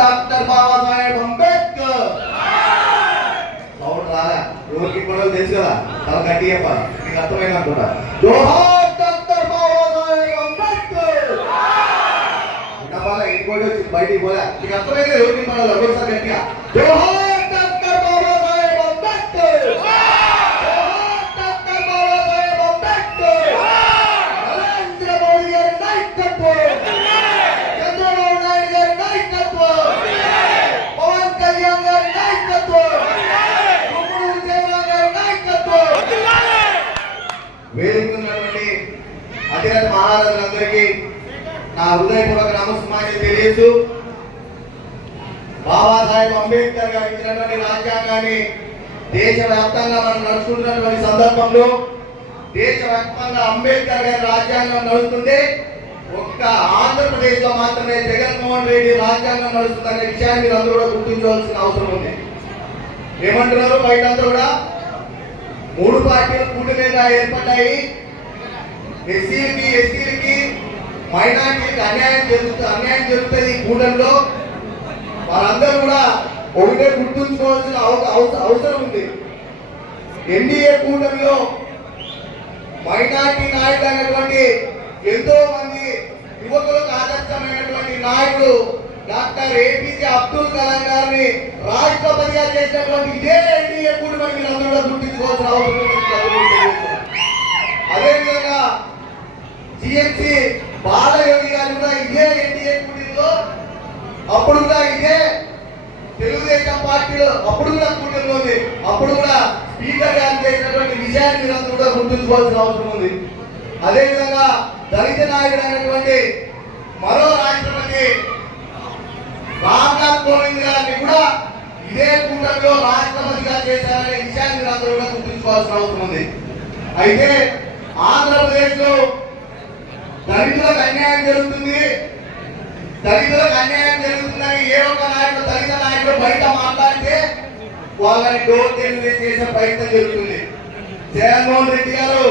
Doctor Babasaheb Ambedkar sound రాలే ఎవరికి కూడా తెలుసు కదా చాలా గట్టి చెప్పాలి. మీకు అర్థమైంది అనుకుంటా. జోహార్ డాక్టర్ బాబాసాహెబ్ అంబేద్కర్ వినపాల ఇంకోటి వచ్చి బయటికి పోలే. మీకు అర్థమైంది ఎవరికి పడాలి ఒకసారి గట్టిగా. జోహార్ వేదిక ఉన్నటువంటి మహారాజులందరికీ నా హృదయపూర్వక నమస్మాన్ని తెలియజేస్తూ బాబాసాహెబ్ అంబేద్కర్ గారు ఇచ్చినటువంటి రాజ్యాంగాన్ని దేశవ్యాప్తంగా మనం నడుచుకుంటున్నటువంటి సందర్భంలో దేశవ్యాప్తంగా అంబేద్కర్ గారి రాజ్యాంగం నడుస్తుంటే ఒక్క ఆంధ్రప్రదేశ్లో మాత్రమే జగన్మోహన్ రెడ్డి రాజ్యాంగం నడుస్తుందనే విషయాన్ని మీరు అందరూ కూడా గుర్తించవలసిన అవసరం ఉంది. ఏమంటున్నారు బయట కూడా? మూడు పార్టీలు కూటమిగా ఏర్పడ్డాయి. ఎస్సీలకి ఎస్టీలకి మైనార్టీలకి అన్యాయం జరుగుతుంది అన్యాయం జరుగుతుంది ఈ కూటమిలో. వారందరూ కూడా ఒకటే గుర్తుంచుకోవాల్సిన అవ- అవసరం ఉంది. ఎన్డీఏ కూటమిలో మైనార్టీ నాయకులు అయినటువంటి ఎంతో మంది యువకులకు ఆదర్శమైనటువంటి నాయకుడు డాక్టర్ ఏపీజే అబ్దుల్ కలాం గారిని రాష్ట్రపతిగా చేసినటువంటి ఇదే ఎన్డీఏ కూటమి మీరు అందరూ కూడా గుర్తించుకోవాల్సిన అవసరం అదేవిధంగా జిఎంసి బాలయోగి గారు కూడా ఇదే ఎన్డీఏ కూటమిలో అప్పుడు కూడా ఇదే తెలుగుదేశం పార్టీలో అప్పుడు కూడా కూటమిలో ఉంది అప్పుడు కూడా స్పీకర్ గారు చేసినటువంటి విజయాన్ని మీరు అందరూ కూడా గుర్తుంచుకోవాల్సిన అవసరం ఉంది. అదేవిధంగా దళిత నాయకుడు అయినటువంటి మరో రాష్ట్రపతి రామ్నాథ్ కోవింద్ గారిని కూడా ఇదే కూటమిలో రాష్ట్రపతిగా చేశారనే విషయాన్ని మీరు అందరూ కూడా గుర్తుంచుకోవాల్సిన అవసరం ఉంది. అయితే ఆంధ్రప్రదేశ్లో దళితులకు అన్యాయం జరుగుతుంది. దళితులకు అన్యాయం జరుగుతుందని ఏ ఒక్క నాయకుడు దళిత నాయకుడు బయట మాట్లాడితే వాళ్ళని డోర్ డెలివరీ చేసే ప్రయత్నం జరుగుతుంది. జగన్మోహన్ రెడ్డి గారు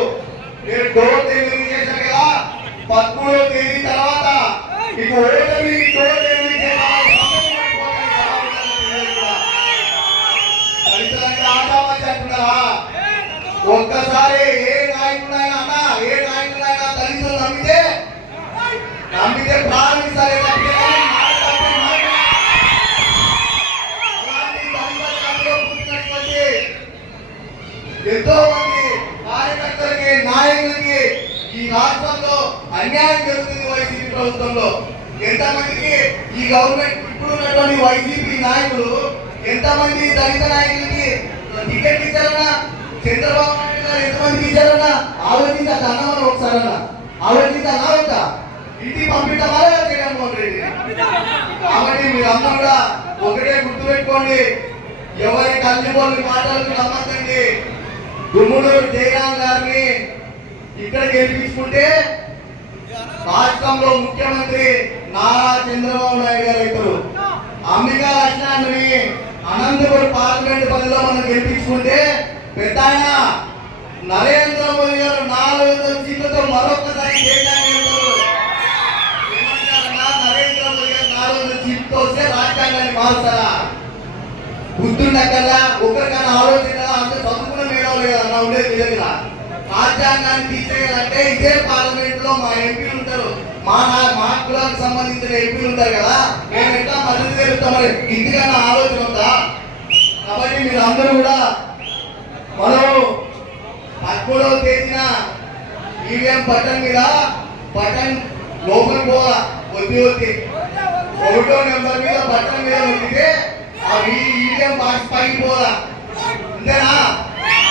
ఒక్కసారి ఏ నాయకుడైనా అన్న ఏ నాయకుడైనా దళితులు నమ్మితే నమ్మితే ప్రారంభిస్తారు ఎంతో మంది కార్యకర్తలకి నాయకులకి ఈ రాష్ట్రంలో అన్యాయం జరుగుతుంది వైసీపీ ప్రభుత్వంలో. ఎంతమందికి ఈ గవర్నమెంట్ ఇప్పుడు ఉన్నటువంటి వైసీపీ నాయకులు ఎంతమంది దళిత నాయకులకి టికెట్ ఇచ్చారన్నా చంద్రబాబు నాయుడు ఎంతమందికి ఇచ్చారన్నా ఆలోచించాలి అన్నమని ఒకసారన్నా ఆలోచించాలి వద్దా ఇంటికి పంపించమా లేదా జగన్మోహన్ రెడ్డి? కాబట్టి మీరందరూ కూడా ఒకటే గుర్తుపెట్టుకోండి ఎవరి కల్లిబోళ్ళు మాటలకు నమ్మకండి. దుమ్ముడు జయరాం గారిని ఇక్కడ గెలిపించుకుంటే రాష్ట్రంలో ముఖ్యమంత్రి నారా చంద్రబాబు నాయుడు గారు అవుతారు. అంబికా లక్ష్మణుని అనంతపురం పార్లమెంట్ పనిలో మనం గెలిపించుకుంటే పెద్ద నరేంద్ర మోదీ గారు నాలుగు వందల సీట్లతో మరొకసారి దేశాన్ని నరేంద్ర మోదీ గారు నాలుగు సీట్లతో వస్తే రాజ్యాంగాన్ని మారుస్తారా? గుర్తుండక్కల్లా ఒకరికన్నా ఆలోచన అంత చదువుకున్న మేధావులు కదా ఉండేది మీ రాజ్యాంగాన్ని తీసేయాలంటే ఇదే పార్లమెంట్లో మా ఎంపీలు ఉంటారు. మా నా- మా కులానికి సంబంధించిన ఎంపీలు ఉంటారు కదా. మేము ఎట్లా మద్దతు తెలుస్తాం మరి? ఇంటికన్నా ఆలోచన ఉందా? కాబట్టి మీరు అందరూ కూడా మనం పదమూడవ తేదీన ఈవీఎం బటన్ మీద బటన్ లోపల పోవాలా వద్ది వద్ది ఒకటో నెంబర్ మీద బటన్ మీద వద్దితే అవి ఈవీఎం బాక్స్ పైకి పోదా అంతేనా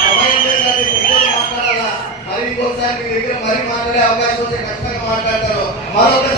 సమయం లేదు మాట్లాడాలా? మరి ఇంకోసారి మీ దగ్గర మరీ మాట్లాడే అవకాశం వస్తే ఖచ్చితంగా మాట్లాడతారు. మరొకసారి